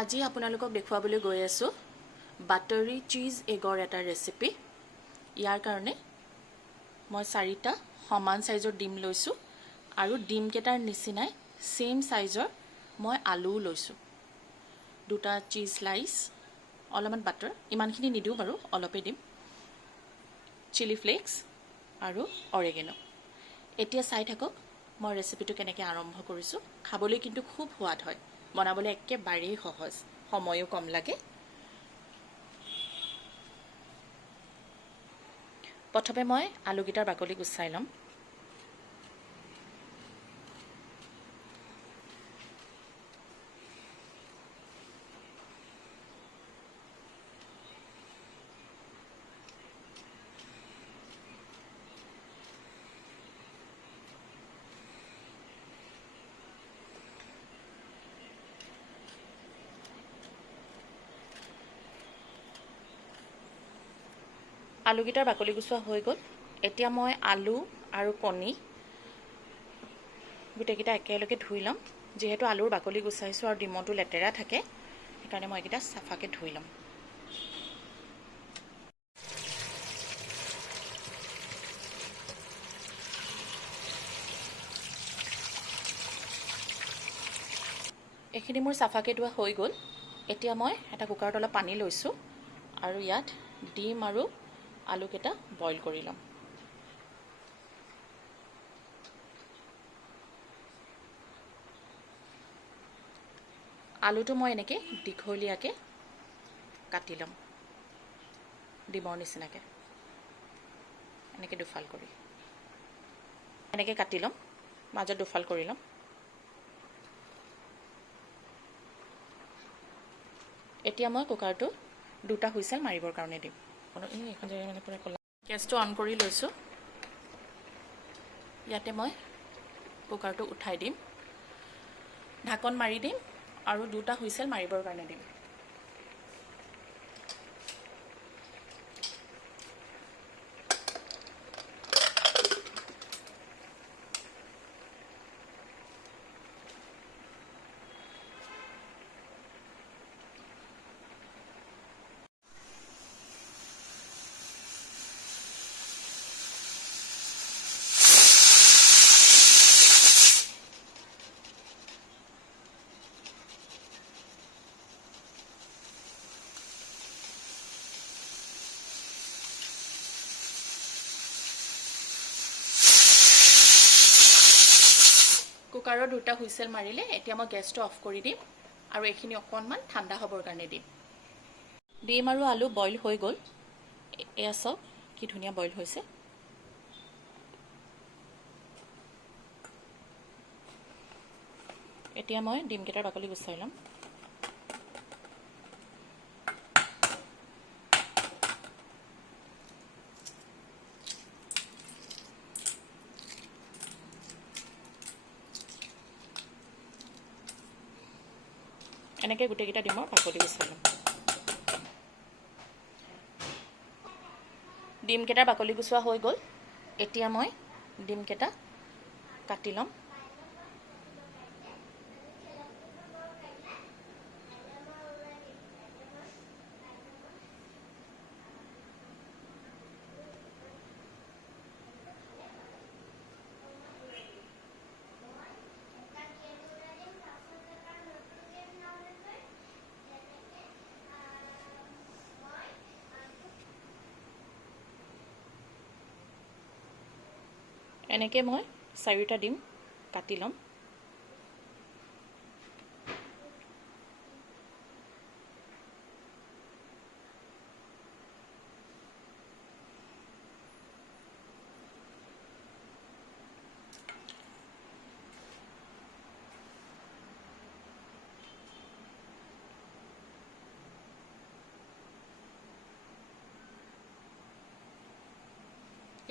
আজি আপোনালোকক দেখুৱাবলৈ গৈ আছো বাটাৰী চিজ এগৰ এটা ৰেচিপি। ইয়াৰ কাৰণে মই 4টা সমান সাইজৰ ডিম লৈছো আৰু ডিম কেটাৰ নিচিনাই সেম সাইজৰ মই আলু লৈছো। দুটা চিজ স্লাইস, অলপমান বাটাৰ, ইমানখিনি নিদিও বাৰু, অলপে দিম, চিলি ফ্লেক্স আৰু অৰেগেনো। এতিয়া চাই থাকক মই ৰেচিপিটো কেনেকৈ আৰম্ভ কৰিছো। খাবলৈ কিন্তু খুব সোৱাদ হয়, বনাবলৈ একেবাৰেই সহজ, সময়ও কম লাগে। প্ৰথমে মই আলুগিটাৰ বাকলি গুচাই লম। আলুগিটাৰ বাকলি গুচোৱা হৈ গ'ল। এতিয়া মই আলু আৰু কণী গোটেইকেইটা একেলগে ধুই ল'ম। যিহেতু আলুৰ বাকলি গুচাইছোঁ আৰু ডিমটো লেতেৰা থাকে, সেইকাৰণে মই এইকেইটা চাফাকৈ ধুই ল'ম। এইখিনি মোৰ চাফাকৈ ধোৱা হৈ গ'ল। এতিয়া মই এটা কুকাৰত অলপ পানী লৈছোঁ আৰু ইয়াত ডিম আৰু আলুকেইটা বইল কৰি ল'ম। আলুটো মই এনেকৈ দীঘলীয়াকৈ কাটি ল'ম, ডিমৰ নিচিনাকৈ, এনেকৈ দুফাল কৰি এনেকৈ কাটি ল'ম, মাজত দুফাল কৰি ল'ম। এতিয়া মই কুকাৰটো 2টা হুইচেল মাৰিবৰ কাৰণে দিম। এইখন জেগা মানে পুৰা কলা। গেছটো অন কৰি লৈছোঁ। ইয়াতে মই কুকাৰটো উঠাই দিম, ঢাকন মাৰি দিম আৰু 2টা হুইচেল মাৰিবৰ কাৰণে দিম। কুকাৰৰ 2টা হুইচেল মাৰিলে এতিয়া মই গেছটো অফ কৰি দিম আৰু এইখিনি অকণমান ঠাণ্ডা হ'বৰ কাৰণে দিম। ডিম আৰু আলু বইল হৈ গ'ল। এয়া চাওক কি ধুনীয়া বইল হৈছে। এতিয়া মই ডিমকেইটাৰ বাকলি গুচাই ল'ম। এনেকৈ গোটেইকেইটা ডিমৰ বাকলি গুচাই ল'ম। ডিমকেইটাৰ বাকলি গুচোৱা হৈ গ'ল। এতিয়া মই ডিমকেইটা কাটি ল'ম। এনেকৈ মই 4টা ডিম কাটি ল'ম।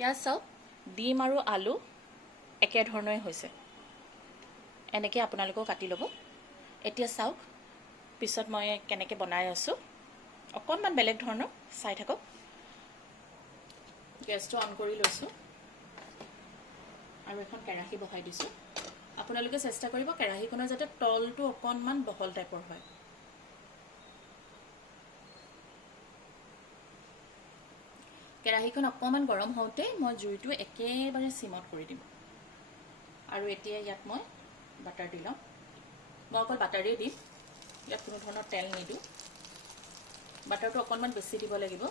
ইয়াত চাওক ডিম আৰু আলু একেধৰণে হৈছে। এনেকৈ আপোনালোকেও কাটি ল'ব। এতিয়া চাওক পিছত মই কেনেকৈ বনাই আছোঁ, অকণমান বেলেগ ধৰণৰ, চাই থাকক। গেছটো অন কৰি লৈছোঁ আৰু এখন কেৰাহী বহাই দিছোঁ। আপোনালোকে চেষ্টা কৰিব কেৰাহীখনৰ যাতে তলটো অকণমান বহল টাইপৰ হয়। কেৰাহীখন অকণমান গৰম হওঁতে মই জুইটো একেবাৰে চিমত কৰি দিম আৰু এতিয়া ইয়াত মই বাটাৰ দি লওঁ মই অকল বাটাৰেই দিম ইয়াত কোনো ধৰণৰ তেল নিদিওঁ বাটাৰটো অকণমান বেছি দিব লাগিব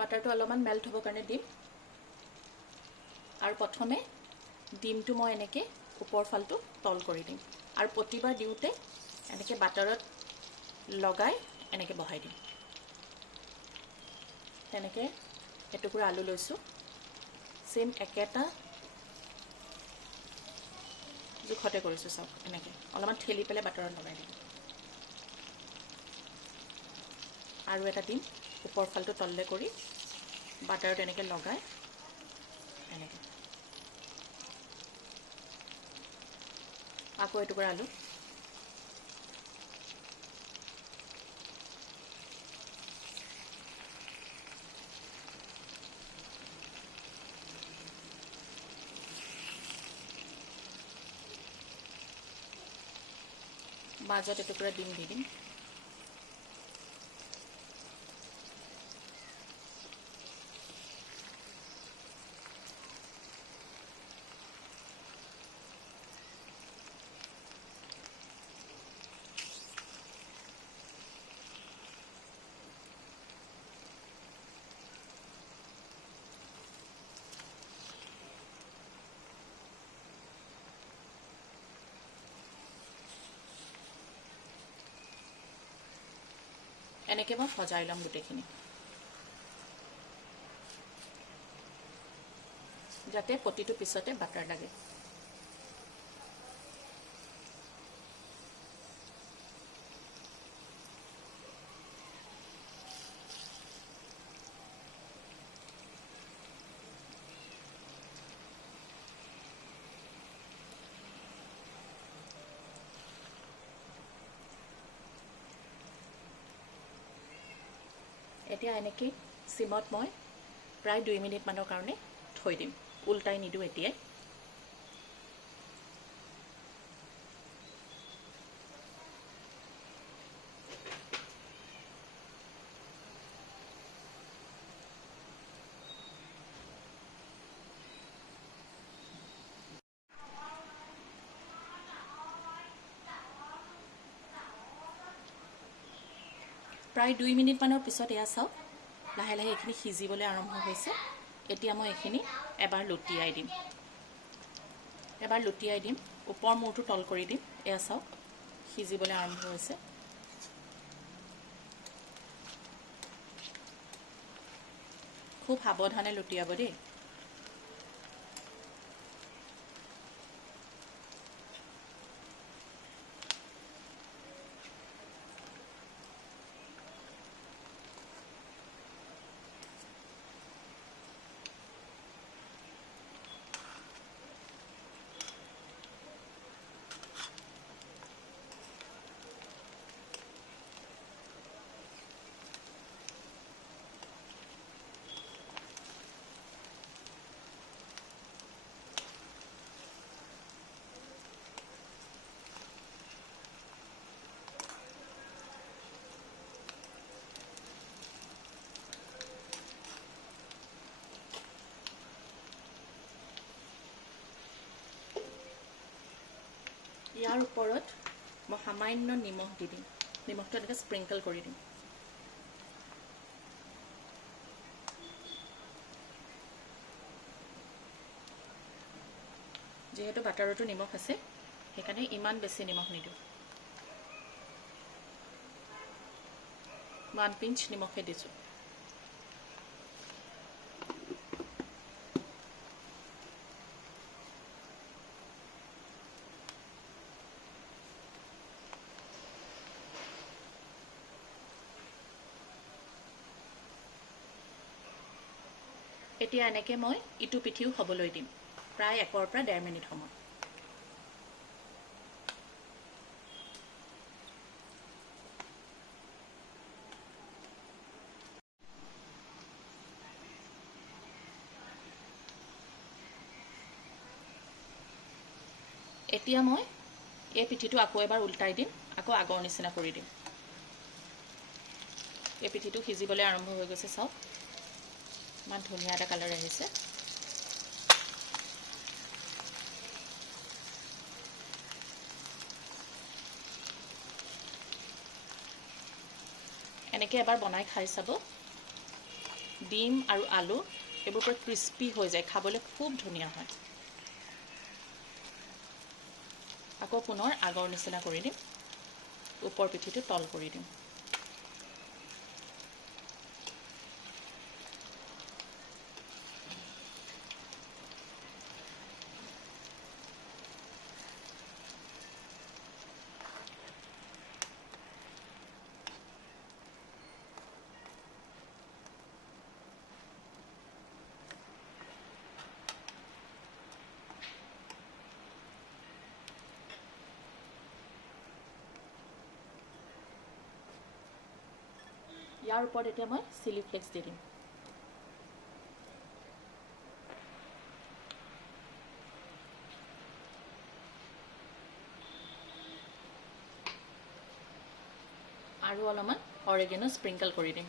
বাটাৰটো অলপমান মেল্ট হ'বৰ কাৰণে দিম আৰু প্ৰথমে ডিমটো মই এনেকৈ ওপৰ ফালটো তল কৰি দিম আৰু প্ৰতিবাৰ দিওঁতে এনেকৈ বাটাৰত লগাই এনেকৈ বহাই দিম তেনেকৈ এটুকুৰা আলু লৈছোঁ সেম একেটা জোখতে কৰিছোঁ চাওক এনেকৈ অলপমান ঠেলি পেলাই বাটাৰত লগাই দিম আৰু এটা দিম ওপৰ ফালটো তললে কৰি বাটাৰত এনেকৈ লগাই এনেকৈ আকৌ এটুকুৰা আলু মাজত এটুকুৰা ডিম দি দিম এনেকৈ মই সজাই ল'ম গোটেইখিনি যাতে প্ৰতিটো পিছতে বাটাৰ লাগে এতিয়া এনেকৈ চিমত মই প্ৰায় 2 মিনিটমানৰ কাৰণে থৈ দিম উল্টাই নিদিওঁ এতিয়াই প্ৰায় 2 মিনিটমানৰ পিছত এয়া চাওক লাহে লাহে এইখিনি সিজিবলৈ আৰম্ভ হৈছে এতিয়া মই এইখিনি এবাৰ লুটিয়াই দিম ওপৰ মূৰটো তল কৰি দিম এয়া চাওক সিজিবলৈ আৰম্ভ হৈছে খুব সাৱধানে লুটিয়াব দেই ইয়াৰ ওপৰত মই সামান্য নিমখ দি দিম নিমখটো এনেকৈ স্প্ৰিংকল কৰি দিম যিহেতু বাটাৰতো নিমখ আছে সেইকাৰণে ইমান বেছি নিমখ নিদিওঁ 1 পিঞ্চ নিমখে দিছোঁ এতিয়া এনেকৈ মই ইটো পিঠিও হ'বলৈ দিম প্ৰায় 1 পৰা 1.5 মিনিট সময় এতিয়া মই এই পিঠিটো আকৌ এবাৰ উল্টাই দিম, আকৌ আগৰ নিচিনা কৰি দিম। এই পিঠিটো সিজিবলৈ আৰম্ভ হৈ গৈছে, চাওক ইমান ধুনীয়া এটা কালাৰ আহিছে। এনেকৈ এবাৰ বনাই খাই চাব। ডিম আৰু আলু এইবোৰ পুৰা ক্ৰিস্পি হৈ যায়, খাবলৈ খুব ধুনীয়া হয়। আকৌ পুনৰ আগৰ নিচিনা কৰি দিম, ওপৰ পিঠিটো তল কৰি দিম। ইয়াৰ ওপৰত এতিয়া মই চিলি ফ্লেক্স দি দিম। আৰু অলপমান অৰেগেনো স্প্ৰিংকল কৰি দিম।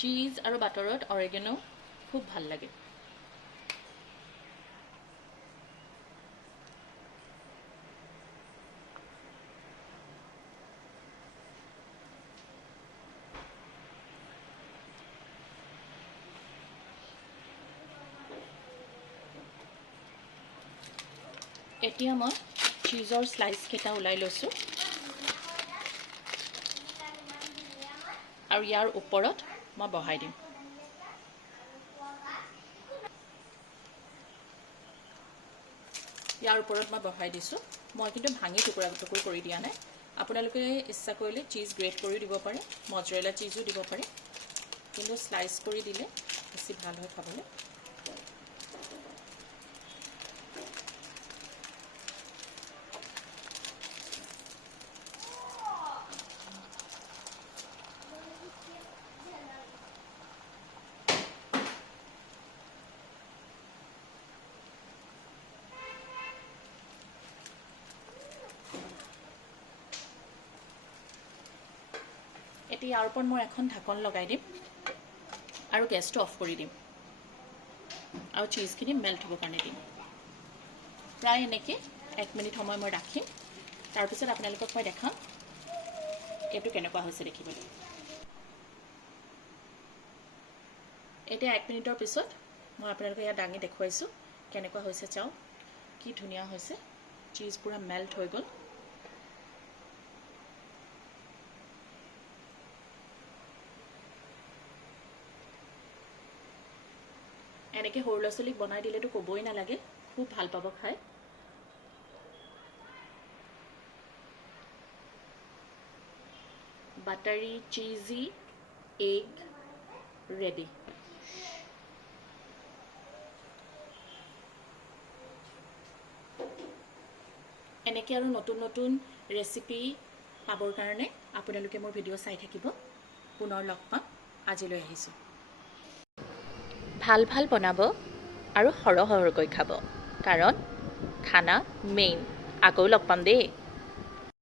চীজ আৰু বাটাৰত অৰেগেনো খুব ভাল লাগে। এতিয়া মই চীজৰ স্লাইচ কেইটা ওলাই লৈছোঁ আৰু ইয়াৰ ওপৰত মই বহাই দিম। ইয়াৰ ওপৰত মই বহাই দিছোঁ। মই কিন্তু ভাঙি টুকুৰা টুকুৰ কৰি দিয়া নাই। আপোনালোকে ইচ্ছা কৰিলে চীজ গ্ৰেট কৰিও দিব পাৰে, মজৰেলা চীজো দিব পাৰে, কিন্তু স্লাইচ কৰি দিলে বেছি ভাল হয় খাবলৈ। এতিয়া ইয়াৰ ওপৰত মই এখন ঢাকন লগাই দিম আৰু গেছটো অফ কৰি দিম আৰু চীজখিনি মেল্ট হ'বৰ কাৰণে দিম। প্ৰায় এনেকৈ 1 মিনিট সময় মই ৰাখিম। তাৰপিছত আপোনালোকক মই দেখাম এইটো কেনেকুৱা হৈছে দেখিবলৈ। এতিয়া 1 মিনিটৰ পিছত মই আপোনালোকক ইয়াত দাঙি দেখুৱাইছোঁ কেনেকুৱা হৈছে। চাওক কি ধুনীয়া হৈছে, চীজ পূৰা মেল্ট হৈ গ'ল। এনেকৈ সৰু ল'ৰা ছোৱালীক বনাই দিলেতো ক'বই নালাগে, খুব ভাল পাব খাই। বাটাৰী চীজি এগ ৰেডি। এনেকৈ আৰু নতুন নতুন ৰেচিপি পাবৰ কাৰণে আপোনালোকে মোৰ ভিডিঅ' চাই থাকিব। পুনৰ লগ পাম। আজিলৈ আহিছোঁ। ভাল ভাল বনাব আৰু সৰহ সৰহকৈ খাব, কাৰণ খানা মেইন। আকৌ লগ পাম দেই।